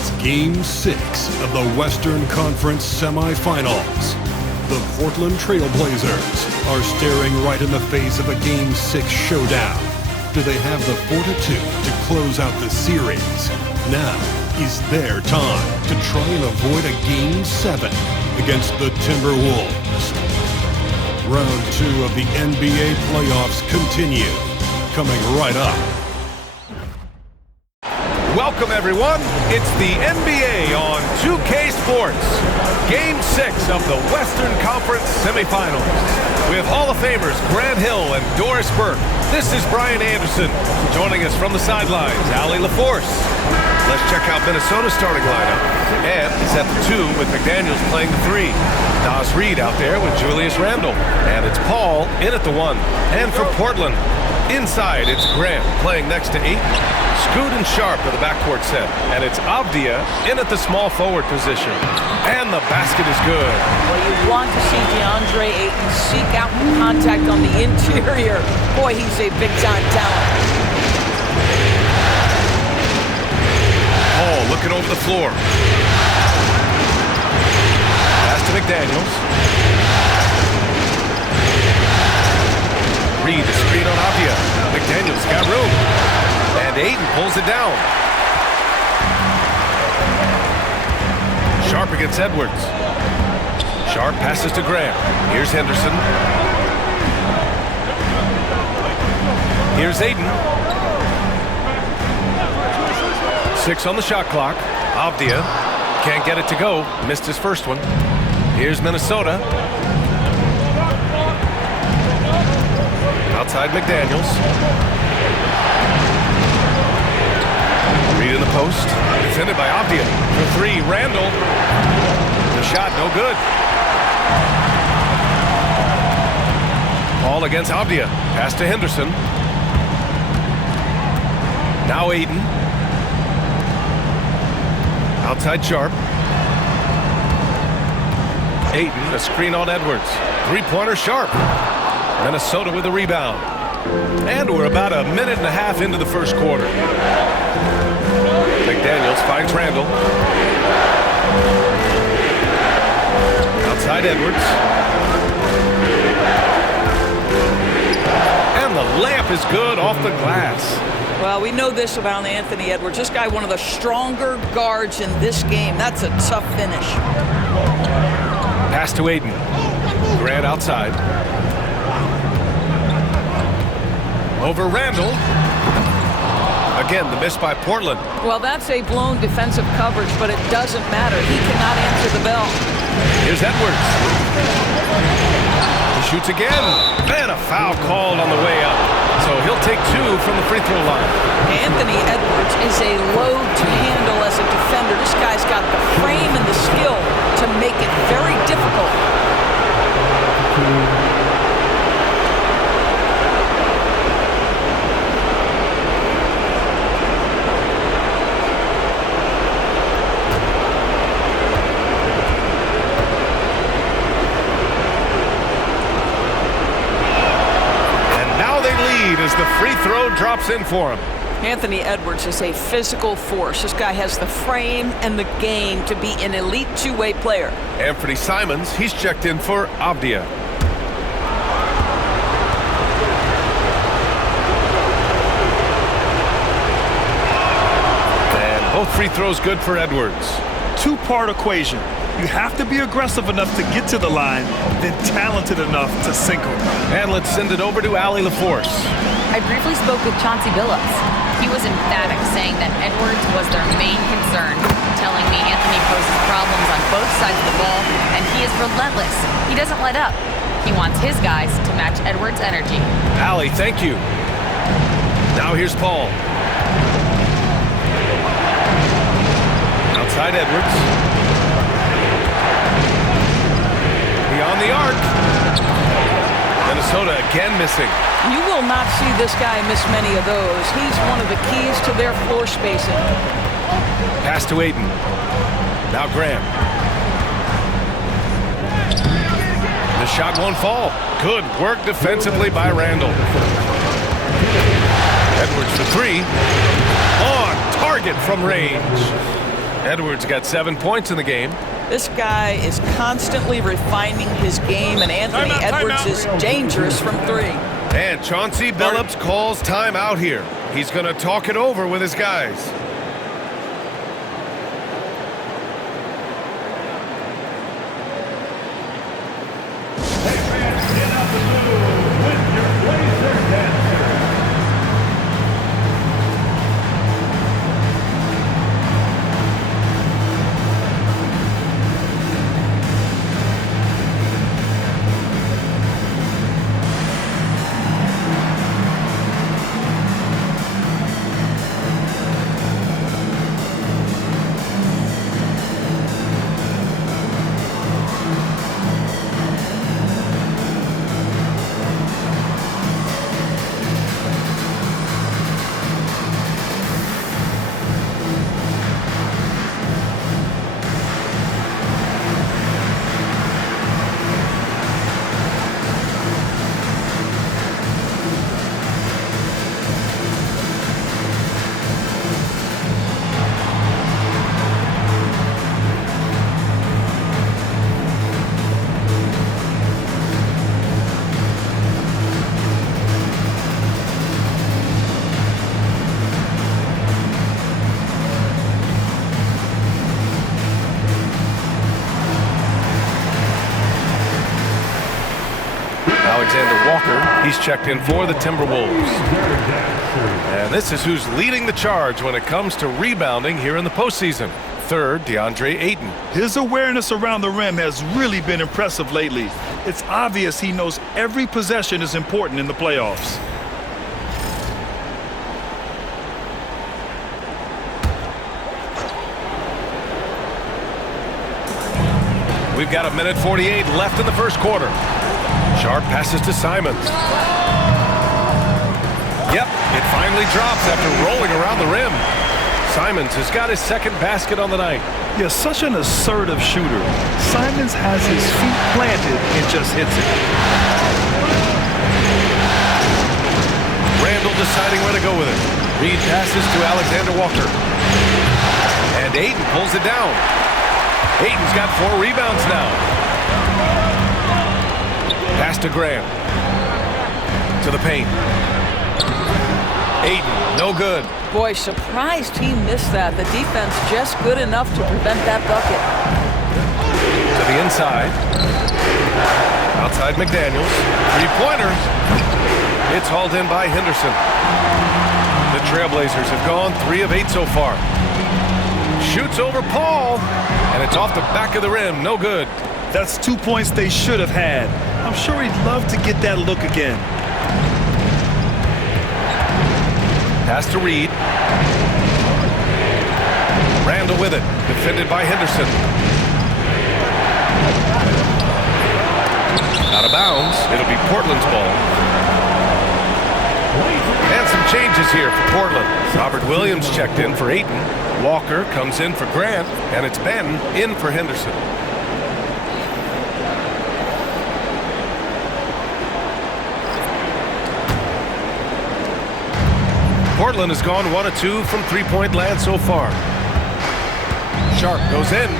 It's Game 6 of the Western Conference Semifinals. The Portland Trailblazers are staring right in the face of a Game 6 showdown. Do they have the fortitude to close out the series? Now is their time to try and avoid a Game 7 against the Timberwolves. Round 2 of the NBA playoffs continue. Coming right up. Welcome, everyone. It's the NBA on 2K Sports. Game 6 of the Western Conference Semifinals. With Hall of Famers Grant Hill and Doris Burke. This is Brian Anderson. Joining us from the sidelines, Allie LaForce. Let's check out Minnesota's starting lineup. And it's at the 2 with McDaniels playing the 3. Nas Reed out there with Julius Randle. And it's Paul in at the 1. And for Portland, inside it's Grant playing next to 8. Scoot and Sharp are the backcourt set. And it's Avdia in at the small forward position. And the basket is good. Well, you want to see DeAndre Ayton seek out contact on the interior. Boy, he's a big-time talent. Paul looking over the floor. Pass to McDaniels. Reed the screen on Avdia. McDaniels got room. And Ayton pulls it down. Sharp against Edwards. Sharp passes to Grant. Here's Henderson. Here's Ayton. 6 on the shot clock. Avdia can't get it to go. Missed his first one. Here's Minnesota. Outside McDaniels. Reed in the post. Defended by Avdia. For 3, Randle. The shot no good. Paul against Avdia. Pass to Henderson. Now Ayton. Outside Sharp. Ayton, a screen on Edwards. 3-pointer Sharp. Minnesota with a rebound. And we're about a minute and a half into the first quarter. McDaniels finds Randle. Outside Edwards. And the layup is good off the glass. Well, we know this about Anthony Edwards. This guy, one of the stronger guards in this game. That's a tough finish. Pass to Ayton. Grant outside. Over Randle. Again, the miss by Portland. Well, that's a blown defensive coverage, but it doesn't matter. He cannot answer the bell. Here's Edwards. He shoots again. And a foul called on the way up. So he'll take 2 from the free throw line. Anthony Edwards is a load to handle as a defender. This guy's got the frame and the skill to make it very difficult. As the free throw drops in for him. Anthony Edwards is a physical force. This guy has the frame and the game to be an elite two-way player. Anthony Simons, he's checked in for Avdia. And both free throws good for Edwards. Two-part equation. You have to be aggressive enough to get to the line, then talented enough to single. And let's send it over to Allie LaForce. I briefly spoke with Chauncey Billups. He was emphatic, saying that Edwards was their main concern, telling me Anthony poses problems on both sides of the ball, and he is relentless. He doesn't let up. He wants his guys to match Edwards' energy. Allie, thank you. Now here's Paul. Outside Edwards. Beyond the arc. Minnesota again missing. You will not see this guy miss many of those. He's one of the keys to their floor spacing. Pass to Ayton. Now Grant. The shot won't fall. Good work defensively by Randle. Edwards for 3. On target from range. Edwards got 7 points in the game. This guy is constantly refining his game, and Anthony Edwards is dangerous from 3. And Chauncey Billups calls timeout here. He's going to talk it over with his guys. Alexander Walker, he's checked in for the Timberwolves. And this is who's leading the charge when it comes to rebounding here in the postseason. Third, DeAndre Ayton. His awareness around the rim has really been impressive lately. It's obvious he knows every possession is important in the playoffs. We've got 1:48 left in the first quarter. Sharp passes to Simons. Yep, it finally drops after rolling around the rim. Simons has got his second basket on the night. Yeah, such an assertive shooter. Simons has his feet planted and just hits it. Randall deciding where to go with it. Reed passes to Alexander Walker. And Ayton pulls it down. Ayton's got 4 rebounds now. Pass to Graham. To the paint. Ayton, no good. Boy, surprised he missed that. The defense just good enough to prevent that bucket. To the inside. Outside McDaniels. 3-pointer. It's hauled in by Henderson. The Trailblazers have gone 3 of 8 so far. Shoots over Paul. And it's off the back of the rim. No good. That's 2 points they should have had. I'm sure he'd love to get that look again. Pass to Reed. Randall with it. Defended by Henderson. Out of bounds. It'll be Portland's ball. And some changes here for Portland. Robert Williams checked in for Ayton. Walker comes in for Grant. And it's Ben in for Henderson. Portland has gone 1 of 2 from 3-point land so far. Sharp goes in.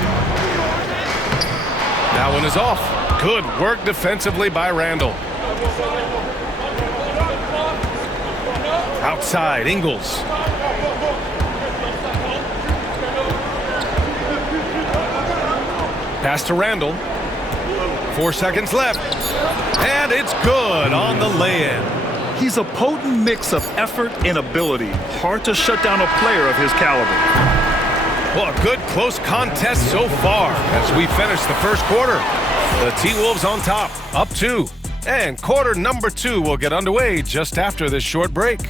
That one is off. Good work defensively by Randall. Outside, Ingles. Pass to Randall. 4 seconds left. And it's good on the lay-in. He's a potent mix of effort and ability. Hard to shut down a player of his caliber. Well, a good close contest so far as we finish the first quarter. The T-Wolves on top, up 2. And quarter number 2 will get underway just after this short break.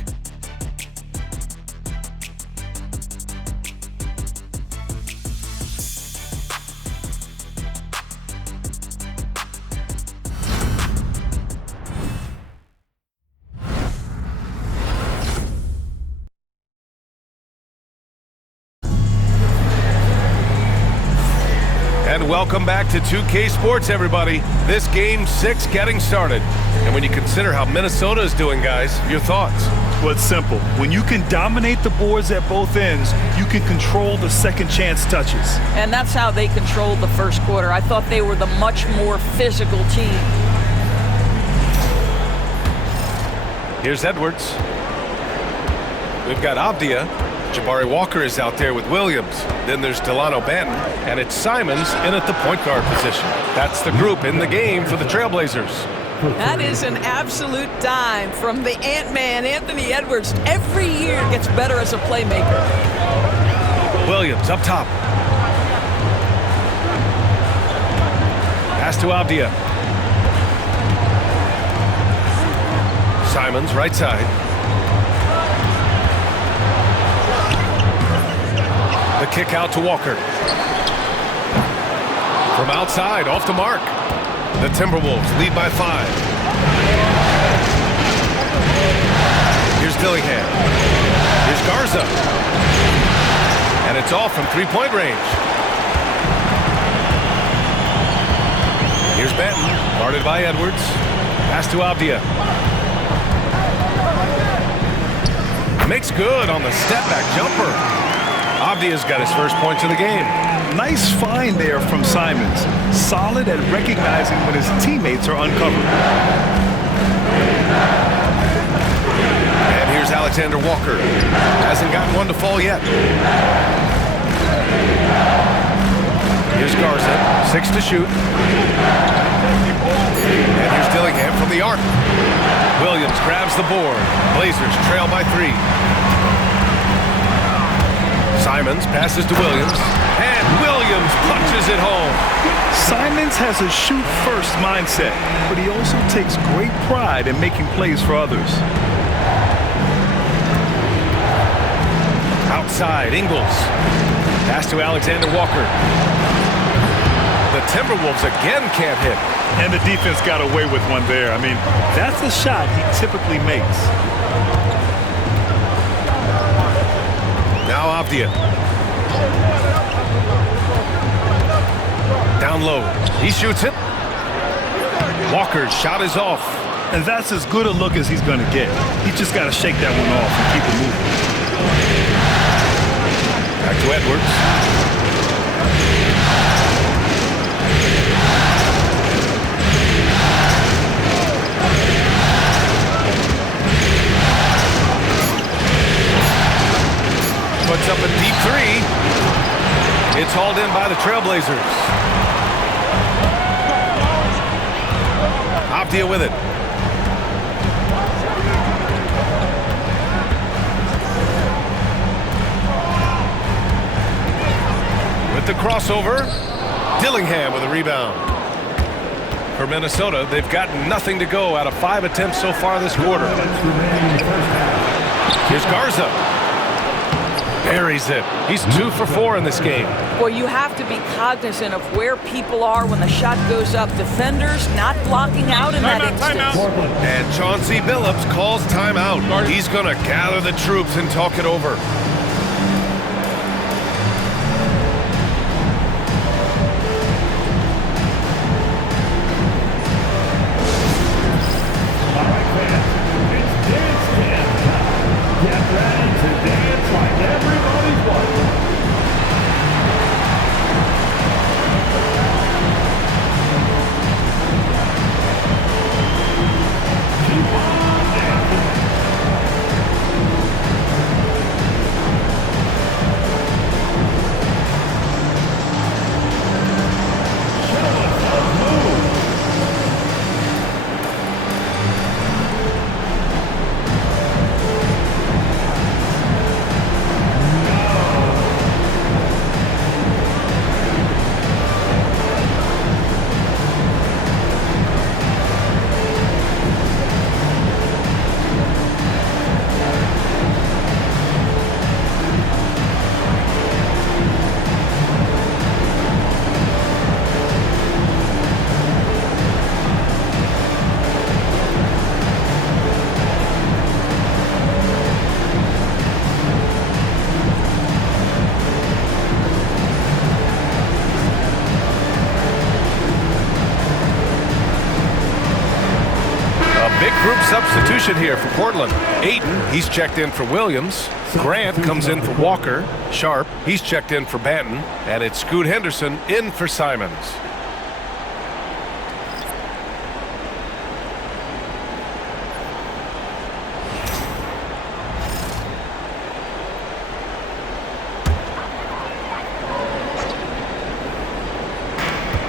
And welcome back to 2K Sports, everybody. This game 6 getting started. And when you consider how Minnesota is doing, guys, your thoughts? Well, it's simple. When you can dominate the boards at both ends, you can control the second chance touches. And that's how they controlled the first quarter. I thought they were the much more physical team. Here's Edwards. We've got Abdia. Jabari Walker is out there with Williams. Then there's Delano Banton. And it's Simons in at the point guard position. That's the group in the game for the Trailblazers. That is an absolute dime from the Ant-Man, Anthony Edwards. Every year gets better as a playmaker. Williams up top. Pass to Abdia. Simons right side. The kick out to Walker. From outside, off the mark. The Timberwolves lead by 5. Here's Dillingham. Here's Garza. And it's off from three-point range. Here's Benton, guarded by Edwards. Pass to Abdia. Makes good on the step-back jumper. Abdia's got his first points of the game. Nice find there from Simons. Solid at recognizing when his teammates are uncovered. And here's Alexander Walker. Hasn't gotten one to fall yet. Here's Garza. 6 to shoot. And here's Dillingham from the arc. Williams grabs the board. Blazers trail by 3. Simons passes to Williams. And Williams punches it home. Simons has a shoot-first mindset, but he also takes great pride in making plays for others. Outside, Ingles. Pass to Alexander Walker. The Timberwolves again can't hit. And the defense got away with one there. I mean, that's a shot he typically makes. Now Abdia. Down low. He shoots it. Walker's shot is off. And that's as good a look as he's going to get. He's just got to shake that one off and keep it moving. Back to Edwards. Puts up a deep 3. It's hauled in by the Trailblazers. Abdia with it. With the crossover, Dillingham with a rebound. For Minnesota, they've got nothing to go out of 5 attempts so far this quarter. Here's Garza. Buries it. He's 2 for 4 in this game. Well, you have to be cognizant of where people are when the shot goes up. Defenders not blocking out in that instance. And Chauncey Billups calls timeout. He's going to gather the troops and talk it over. group substitution here for Portland. Ayton, he's checked in for Williams. Grant comes in for Walker. Sharp, he's checked in for Banton. And it's Scoot Henderson in for Simons.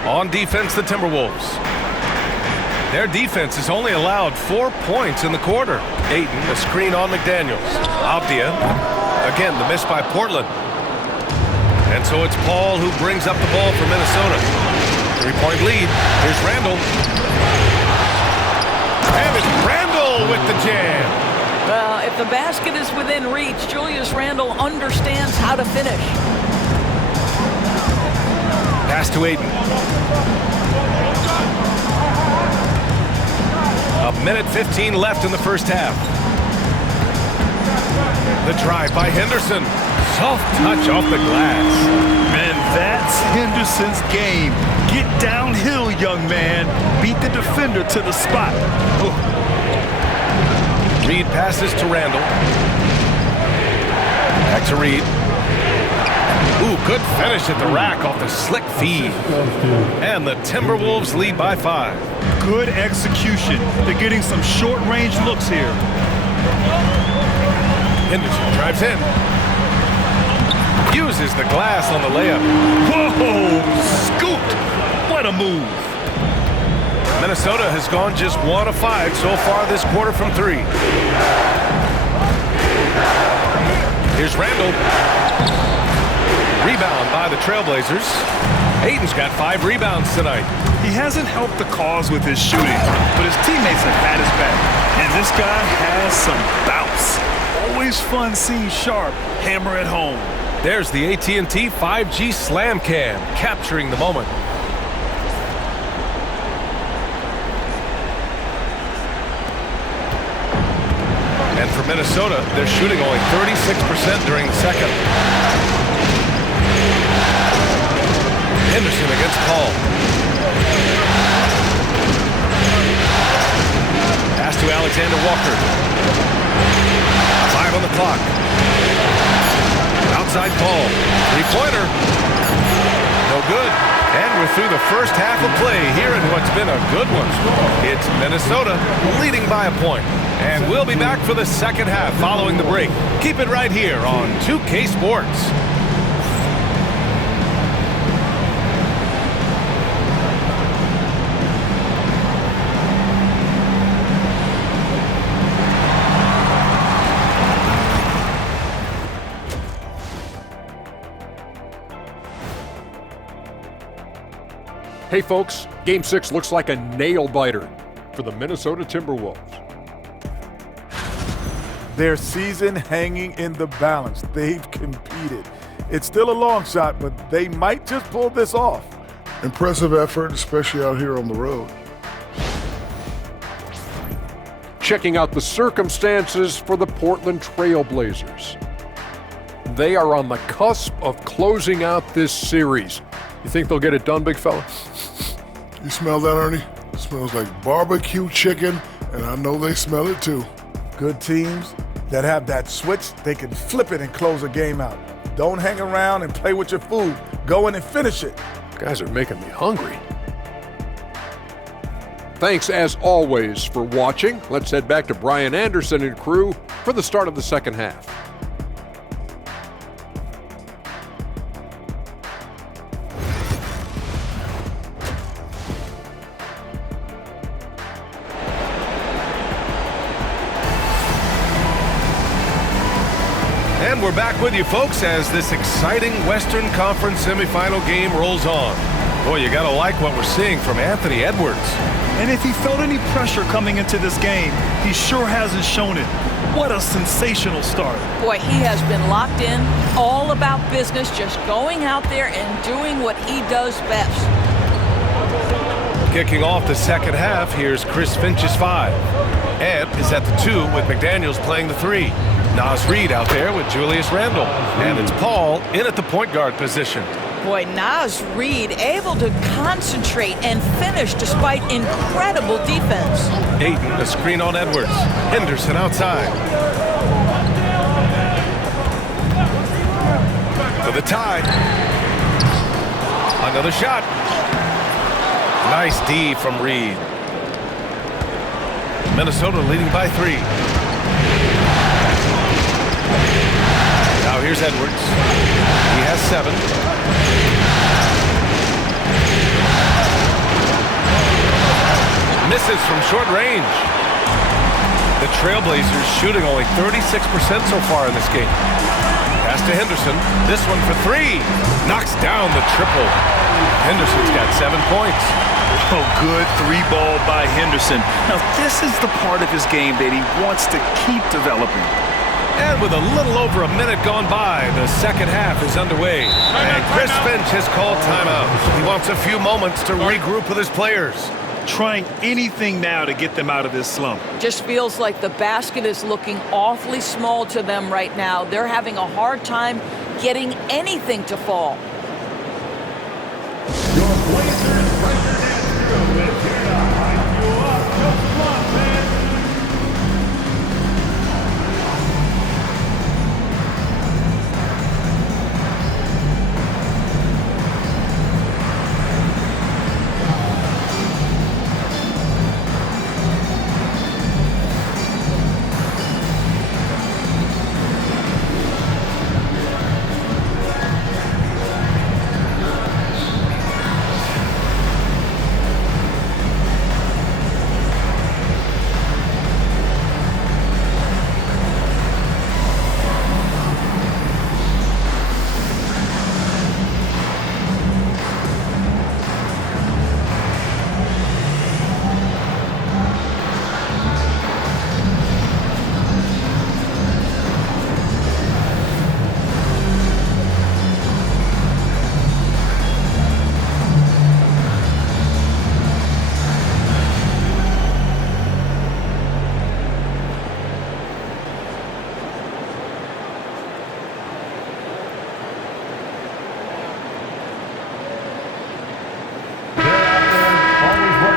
On defense, the Timberwolves. Their defense has only allowed 4 points in the quarter. Ayton, a screen on McDaniels. Avdia, again, the miss by Portland. And so it's Paul who brings up the ball for Minnesota. 3-point lead. Here's Randall. And it's Randall with the jam. Well, if the basket is within reach, Julius Randle understands how to finish. Pass to Ayton. A minute 15 left in the first half. The drive by Henderson. Soft touch off the glass. Man, that's Henderson's game. Get downhill, young man. Beat the defender to the spot. Oh. Reed passes to Randall. Back to Reed. Ooh, good finish at the rack off the slick feed. And the Timberwolves lead by 5. Good execution. They're getting some short-range looks here. Henderson drives in. Uses the glass on the layup. Whoa! Scoot! What a move. Minnesota has gone just 1 of 5 so far this quarter from 3. Here's Randall. Rebound by the Trailblazers. Ayton's got 5 rebounds tonight. He hasn't helped the cause with his shooting, but his teammates have had his back. And this guy has some bounce. Always fun seeing Sharp hammer at home. There's the AT&T 5G Slam Cam, capturing the moment. And for Minnesota, they're shooting only 36% during the second. Henderson against Paul. Pass to Alexander Walker. 5 on the clock. Outside Paul. 3-pointer. No good. And we're through the first half of play here in what's been a good one. It's Minnesota leading by a point. And we'll be back for the second half following the break. Keep it right here on 2K Sports. Hey folks, Game 6 looks like a nail-biter for the Minnesota Timberwolves. Their season hanging in the balance. They've competed. It's still a long shot, but they might just pull this off. Impressive effort, especially out here on the road. Checking out the circumstances for the Portland Trailblazers. They are on the cusp of closing out this series. You think they'll get it done, big fella? You smell that, Ernie? It smells like barbecue chicken, and I know they smell it too. Good teams that have that switch, they can flip it and close a game out. Don't hang around and play with your food. Go in and finish it. Guys are making me hungry. Thanks, as always, for watching. Let's head back to Brian Anderson and crew for the start of the second half. And we're back with you, folks, as this exciting Western Conference semifinal game rolls on. Boy, you got to like what we're seeing from Anthony Edwards. And if he felt any pressure coming into this game, he sure hasn't shown it. What a sensational start. Boy, he has been locked in, all about business, just going out there and doing what he does best. Kicking off the second half, here's Chris Finch's 5. Ant is at the 2 with McDaniels playing the 3. Nas Reed out there with Julius Randle. And it's Paul in at the point guard position. Boy, Naz Reid able to concentrate and finish despite incredible defense. Ayton, a screen on Edwards. Henderson outside. For the tie. Another shot. Nice D from Reid. Minnesota leading by 3. Now here's Edwards. He has 7. Misses from short range. The Trailblazers shooting only 36% so far in this game. Pass to Henderson. This one for 3. Knocks down the triple. Henderson's got 7 points. Oh, good 3-ball by Henderson. Now, this is the part of his game that he wants to keep developing. And with a little over a minute gone by, the second half is underway. And Chris Finch has called timeout. He wants a few moments to regroup with his players. Trying anything now to get them out of this slump. Just feels like the basket is looking awfully small to them right now. They're having a hard time getting anything to fall. Your Blazers represent through is here to hype you up. Just come on, man.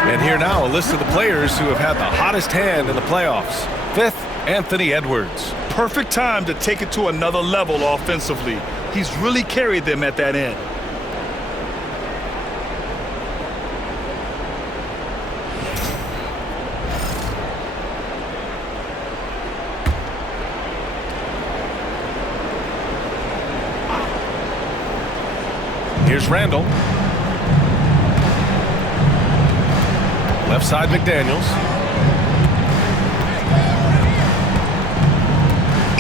And here now, a list of the players who have had the hottest hand in the playoffs. 5th, Anthony Edwards. Perfect time to take it to another level offensively. He's really carried them at that end. Here's Randall. Left side, McDaniels.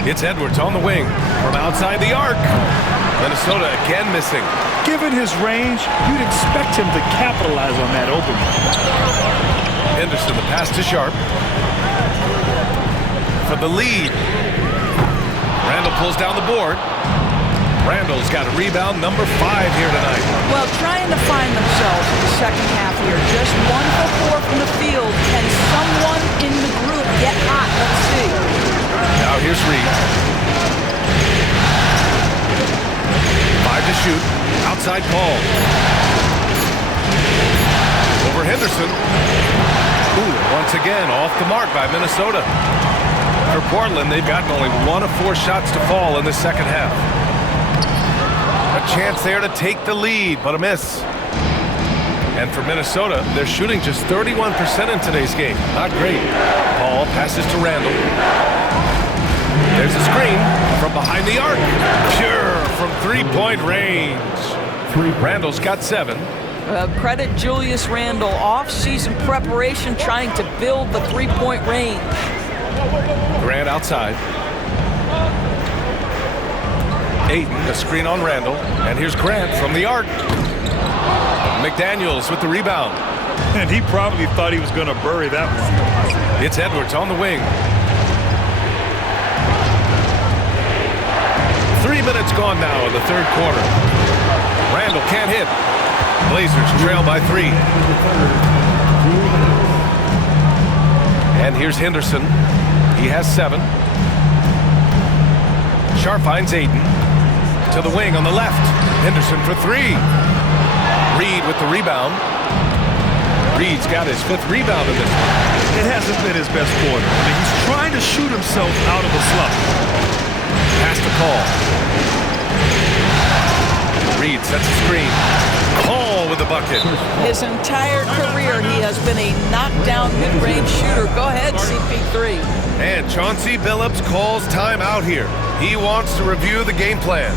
It's Edwards on the wing from outside the arc. Minnesota again missing. Given his range, you'd expect him to capitalize on that opening. Henderson, the pass to Sharp. For the lead. Randall pulls down the board. Randall's got a rebound number 5 here tonight. Well, trying to find themselves in the second half here. Just 1 for 4 from the field. Can someone in the group get hot? Let's see. Now here's Reid. 5 to shoot. Outside Paul. Over Henderson. Ooh, once again off the mark by Minnesota. For Portland, they've gotten only 1 of 4 shots to fall in the second half. A chance there to take the lead, but a miss. And for Minnesota, they're shooting just 31% in today's game. Not great. Paul passes to Randall. There's a screen from behind the arc. Pure from 3-point range. Randall's got 7. Credit Julius Randle. Off-season preparation trying to build the 3-point range. Grant outside. Ayton, a screen on Randall. And here's Grant from the arc. McDaniels with the rebound. And he probably thought he was going to bury that one. It's Edwards on the wing. 3 minutes gone now in the third quarter. Randall can't hit. Blazers trail by 3. And here's Henderson. He has 7. Sharp finds Ayton. to the wing on the left. Henderson for three. Reed with the rebound. Reed's got his 5th rebound in this one. It hasn't been his best quarter. I mean, he's trying to shoot himself out of a slump. Pass to Paul. Reed sets a screen. Paul with the bucket. His entire career, he has been a knockdown mid-range shooter. Go ahead, CP3. And Chauncey Billups calls timeout here. He wants to review the game plan.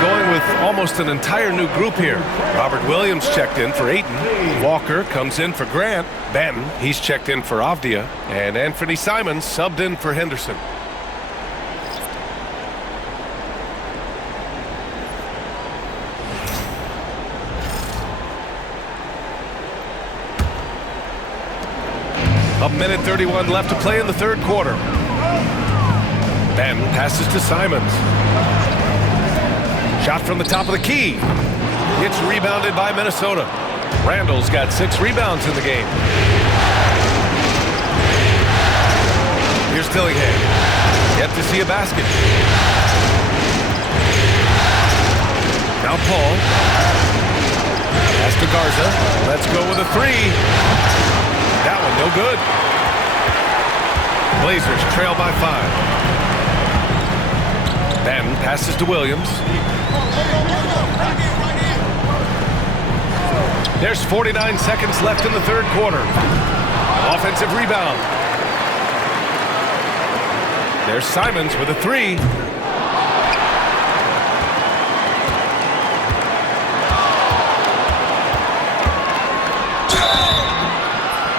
Going with almost an entire new group here. Robert Williams checked in for Ayton. Walker comes in for Grant. Banton, he's checked in for Avdia. And Anthony Simons subbed in for Henderson. A minute 31 left to play in the 3rd quarter. Banton passes to Simons. Shot from the top of the key. It's rebounded by Minnesota. Randall's got 6 rebounds in the game. Here's Tillingham. Yet to see a basket. Now Paul. Pass to Garza. Let's go with a 3. That one no good. Blazers trail by 5. Banton passes to Williams. There's 49 seconds left in the 3rd quarter. Offensive rebound. There's Simons with a 3.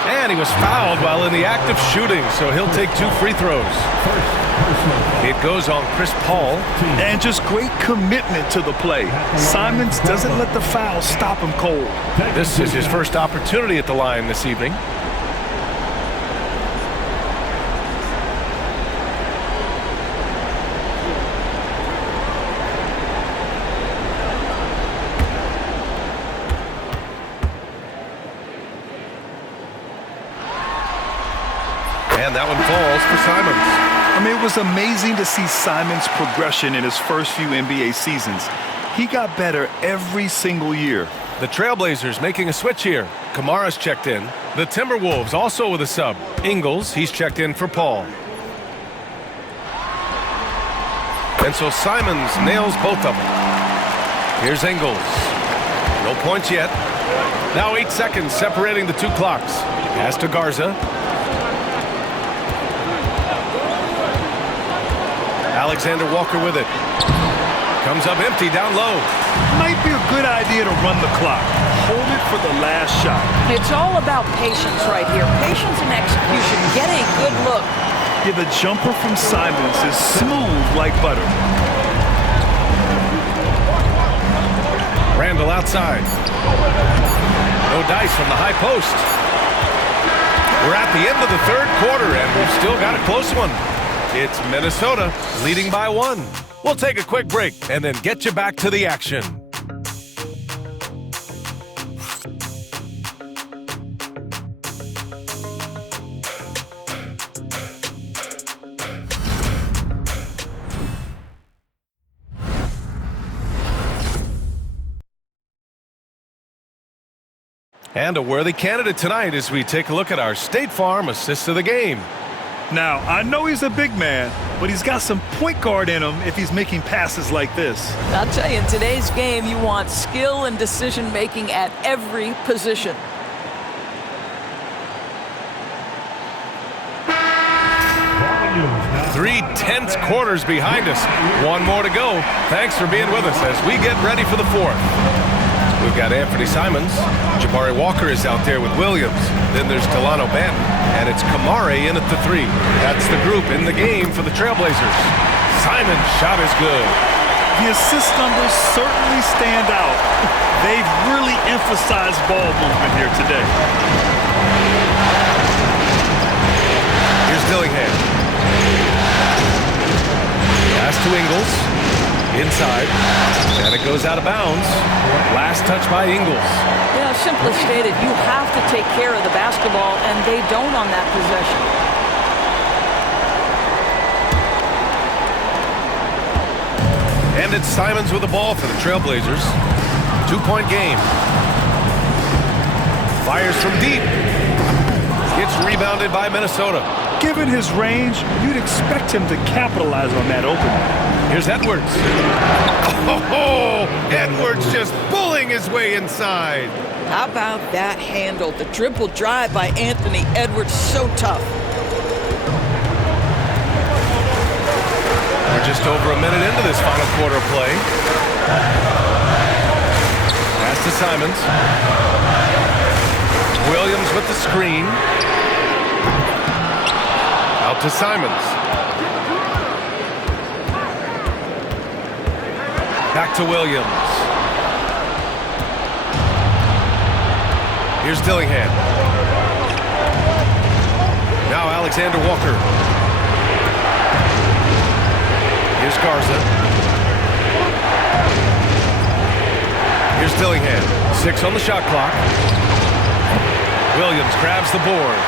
And he was fouled while in the act of shooting, so he'll take 2 free throws. It goes on Chris Paul. And just great commitment to the play. Simons doesn't let the foul stop him cold. This is his first opportunity at the line this evening. And that one falls for Simons. I mean, it was amazing to see Simons' progression in his first few NBA seasons. He got better every single year. The Trailblazers making a switch here. Kamara's checked in. The Timberwolves also with a sub. Ingles, he's checked in for Paul. And so Simons nails both of them. Here's Ingles. No points yet. Now 8 seconds separating the 2 clocks. Pass to Garza. Alexander Walker with it. Comes up empty down low. Might be a good idea to run the clock. Hold it for the last shot. It's all about patience right here. Patience and execution. Get a good look. Yeah, the jumper from Simons is smooth like butter. Randall outside. No dice from the high post. We're at the end of the 3rd quarter, and we've still got a close one. It's Minnesota leading by 1. We'll take a quick break and then get you back to the action. And a worthy candidate tonight as we take a look at our State Farm assist of the game. Now, I know he's a big man, but he's got some point guard in him if he's making passes like this. I'll tell you, in today's game, you want skill and decision-making at every position. Three tense quarters behind us. One more to go. Thanks for being with us as we get ready for the fourth. We've got Anthony Simons. Jabari Walker is out there with Williams. Then there's Delano Banton. And it's Kamare in at the 3. That's the group in the game for the Trailblazers. Simons' shot is good. The assist numbers certainly stand out. They've really emphasized ball movement here today. Here's Dillingham. Pass to Ingles. Inside. And it goes out of bounds. Last touch by Ingles. Yeah, simply stated, you have to take care of the basketball, and they don't on that possession. And it's Simons with the ball for the Trailblazers. 2-point game. Fires from deep. Gets rebounded by Minnesota. Given his range, you'd expect him to capitalize on that opening. Here's Edwards. Oh, Edwards just pulling his way inside. How about that handle? The dribble drive by Anthony Edwards, so tough. We're just over a minute into this final quarter of play. Pass to Simons. Williams with the screen. Out to Simons. Back to Williams. Here's Dillingham. Now Alexander Walker. Here's Garza. Here's Dillingham. 6 on the shot clock. Williams grabs the board.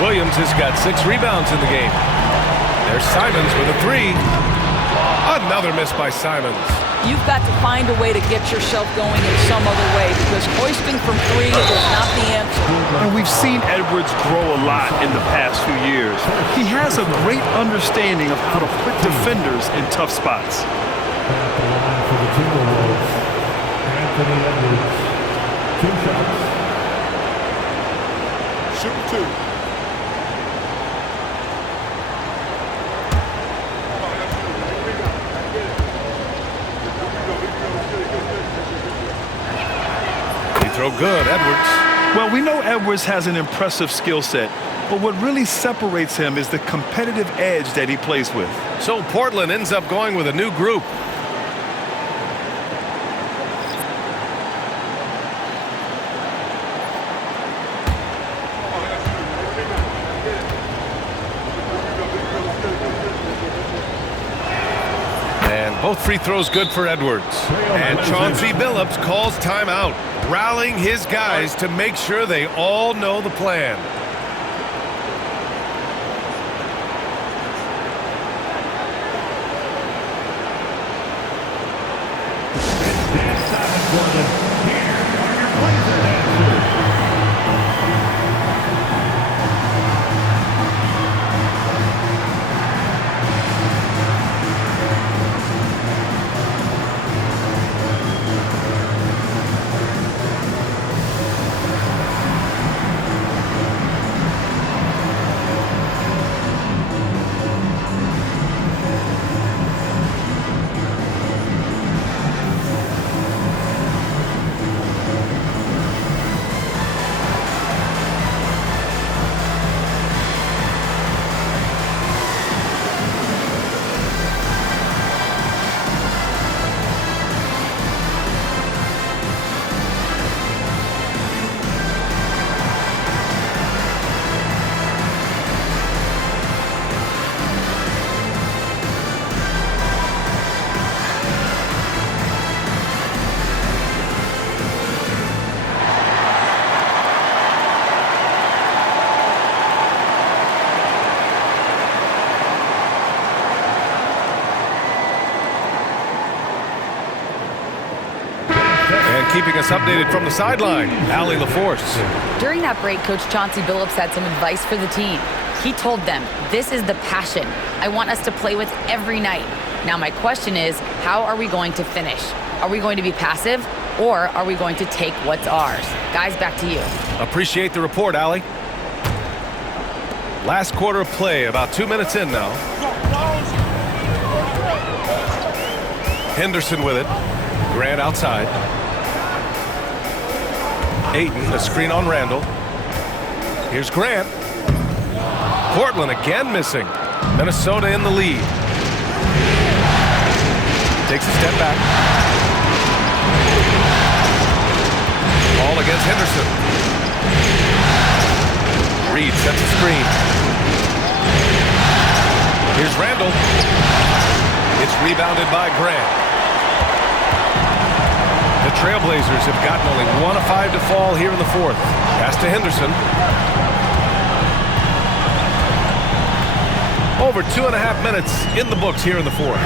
Williams has got 6 rebounds in the game. There's Simons with a 3. Another miss by Simons. You've got to find a way to get yourself going in some other way, because hoisting from 3 is not the answer. And we've seen Edwards grow a lot in the past few years. He has a great understanding of how to put defenders in tough spots. Anthony Edwards, 2 shots. Shoot 2. Throw good, Edwards. Well, we know Edwards has an impressive skill set, but what really separates him is the competitive edge that he plays with. So Portland ends up going with a new group. And both free throws good for Edwards. And Chauncey Billups calls timeout, rallying his guys to make sure they all know the plan. keeping us updated from the sideline. Allie LaForce. During that break, Coach Chauncey Billups had some advice for the team. He told them, this is the passion I want us to play with every night. Now my question is, how are we going to finish? Are we going to be passive, or are we going to take what's ours? Guys, back to you. Appreciate the report, Allie. Last quarter of play, about 2 minutes in now. Henderson with it. Grant outside. Ayton, a screen on Randall. Here's Grant. Portland again missing. Minnesota in the lead. Takes a step back. Ball against Henderson. Reed sets a screen. Here's Randall. It's rebounded by Grant. The Trailblazers have gotten only 1 of 5 to fall here in the fourth. Pass to Henderson. Over 2.5 minutes in the books here in the fourth.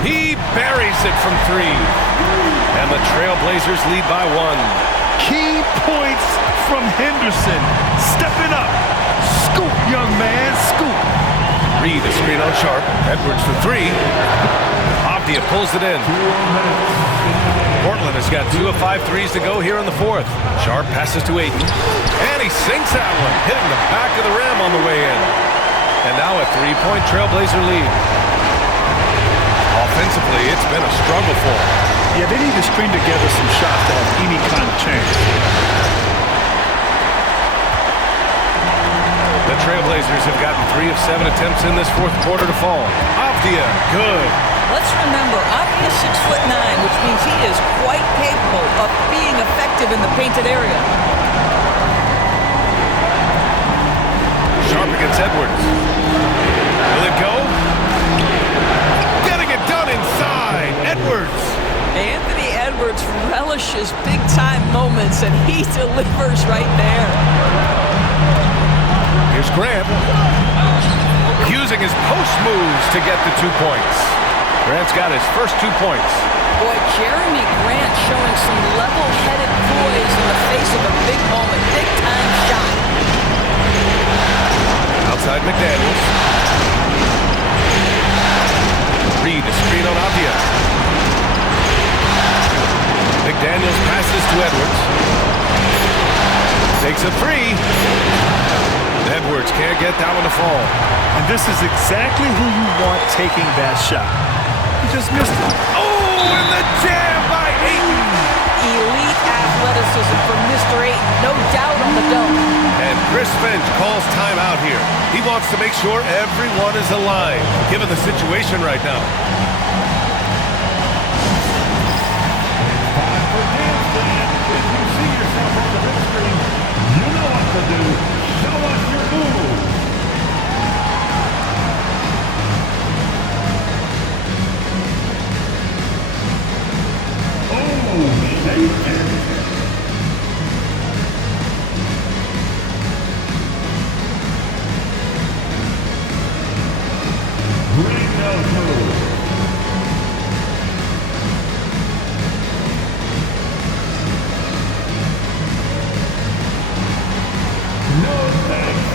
He buries it from 3. And the Trailblazers lead by 1. Key points from Henderson. Stepping up. Scoop, young man, scoop. Reed, a screen on Sharp. Edwards for 3. Avdia pulls it in. Portland has got 2 of 5 threes to go here in the fourth. Sharp passes to Ayton. And he sinks that one, hitting the back of the rim on the way in. And now a 3-point Trailblazer lead. Offensively, it's been a struggle for them. Yeah, they need to string together some shots to have any kind of chance. The Trailblazers have gotten 3 of 7 attempts in this fourth quarter to fall. Avdia, good. Let's remember, Avdia is 6'9", which means he is quite capable of being effective in the painted area. Sharp against Edwards. Will it go? Getting it done inside. Edwards. Anthony Edwards relishes big-time moments, and he delivers right there. Here's Grant. Using his post moves to get the 2 points. Grant's got his first 2 points. Boy, Jeremy Grant showing some level-headed poise in the face of a big moment. Big-time shot. Outside McDaniels. Reed, a screen on Avdia. McDaniels passes to Edwards. Takes a 3. Edwards can't get that one to fall. And this is exactly who you want taking that shot. He just missed it. Oh, and the jam by Ayton. Elite athleticism from Mr. Ayton. No doubt on the dome. And Chris Finch calls timeout here. He wants to make sure everyone is aligned, given the situation right now. If you see yourself on the big screen, you know what to do. Show us your move. Oh, shake it. Great no-move. No thanks.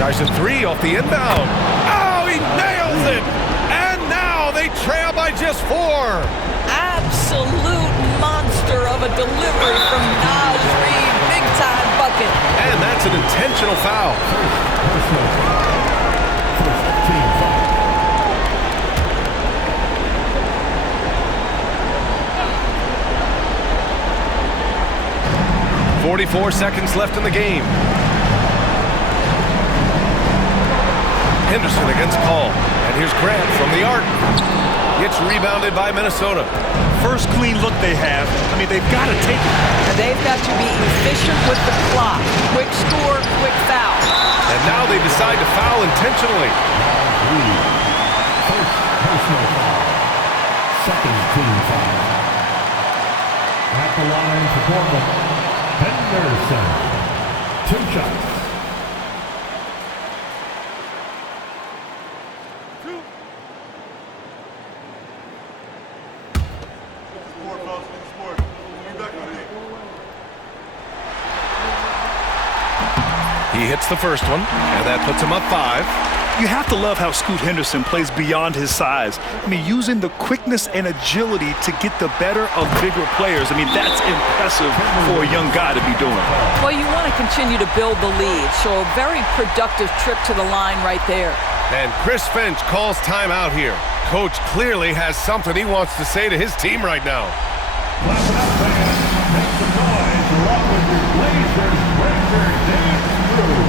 Tries a 3 off the inbound. Oh, he nails it! And now they trail by just 4. Absolute monster of a delivery from Naz Reid. Big time bucket. And that's an intentional foul. First team foul. 44 seconds left in the game. Henderson against Call. And here's Grant from the arc. It's rebounded by Minnesota. First clean look they have. I mean, they've got to take it. And they've got to be efficient with the clock. Quick score, quick foul. And now they decide to foul intentionally. First personal foul. Second team foul. At the line for Portland, Henderson. 2 shots. He hits the first one, and that puts him up 5. You have to love how Scoot Henderson plays beyond his size. I mean, using the quickness and agility to get the better of bigger players. I mean, that's impressive for a young guy to be doing. Well, you want to continue to build the lead, so a very productive trip to the line right there. And Chris Finch calls timeout here. Coach clearly has something he wants to say to his team right now. Clap it up, fans. Make some noise along with your Blazers breaker, Dave Cruz.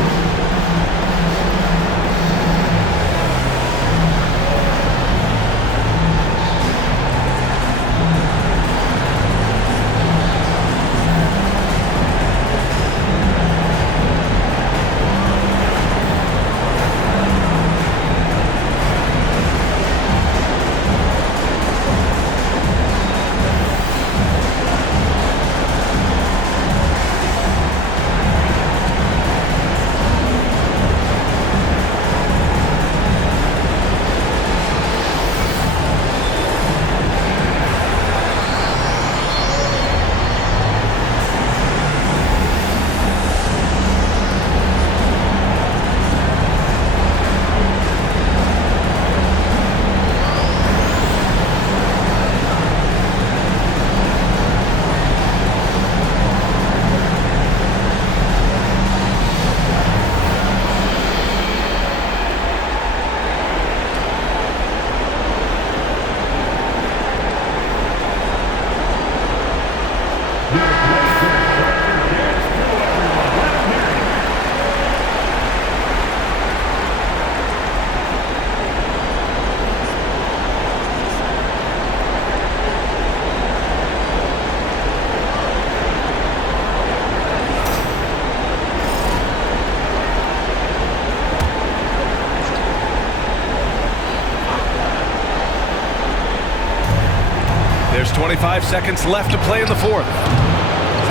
There's 25 seconds left to play in the 4th.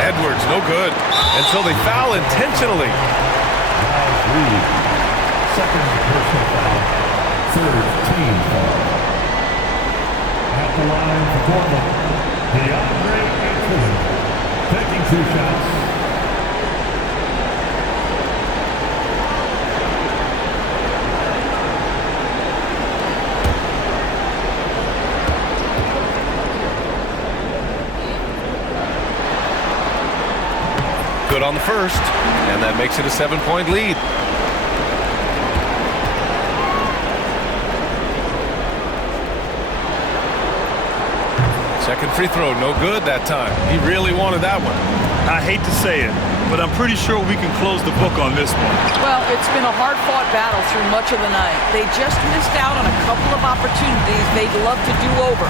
Edwards, no good. And so they foul intentionally. Reid. Second personal foul. Third team foul. At the line for Portland, DeAndre Ayton. Taking 2 shots. Good on the first, and that makes it a 7-point lead. Second free throw, no good that time. He really wanted that one. I hate to say it, but I'm pretty sure we can close the book on this one. Well, it's been a hard-fought battle through much of the night. They just missed out on a couple of opportunities they'd love to do over.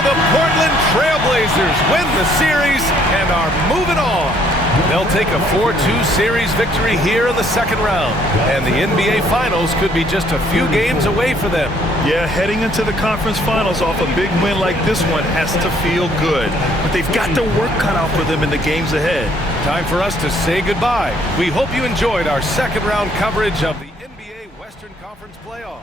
The Portland Trailblazers win the series and are moving on. They'll take a 4-2 series victory here in the second round, and the NBA Finals could be just a few games away for them. Yeah, heading into the conference finals off a big win like this one has to feel good, but they've got their work cut out for them in the games ahead. Time for us to say goodbye. We hope you enjoyed our second round coverage of the NBA Western Conference playoffs.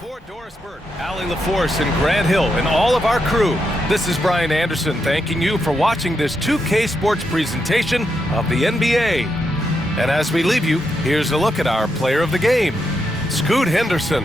For Doris Burke, Allie LaForce, and Grant Hill, and all of our crew, this is Brian Anderson thanking you for watching this 2K Sports presentation of the NBA. And as we leave you, here's a look at our player of the game, Scoot Henderson.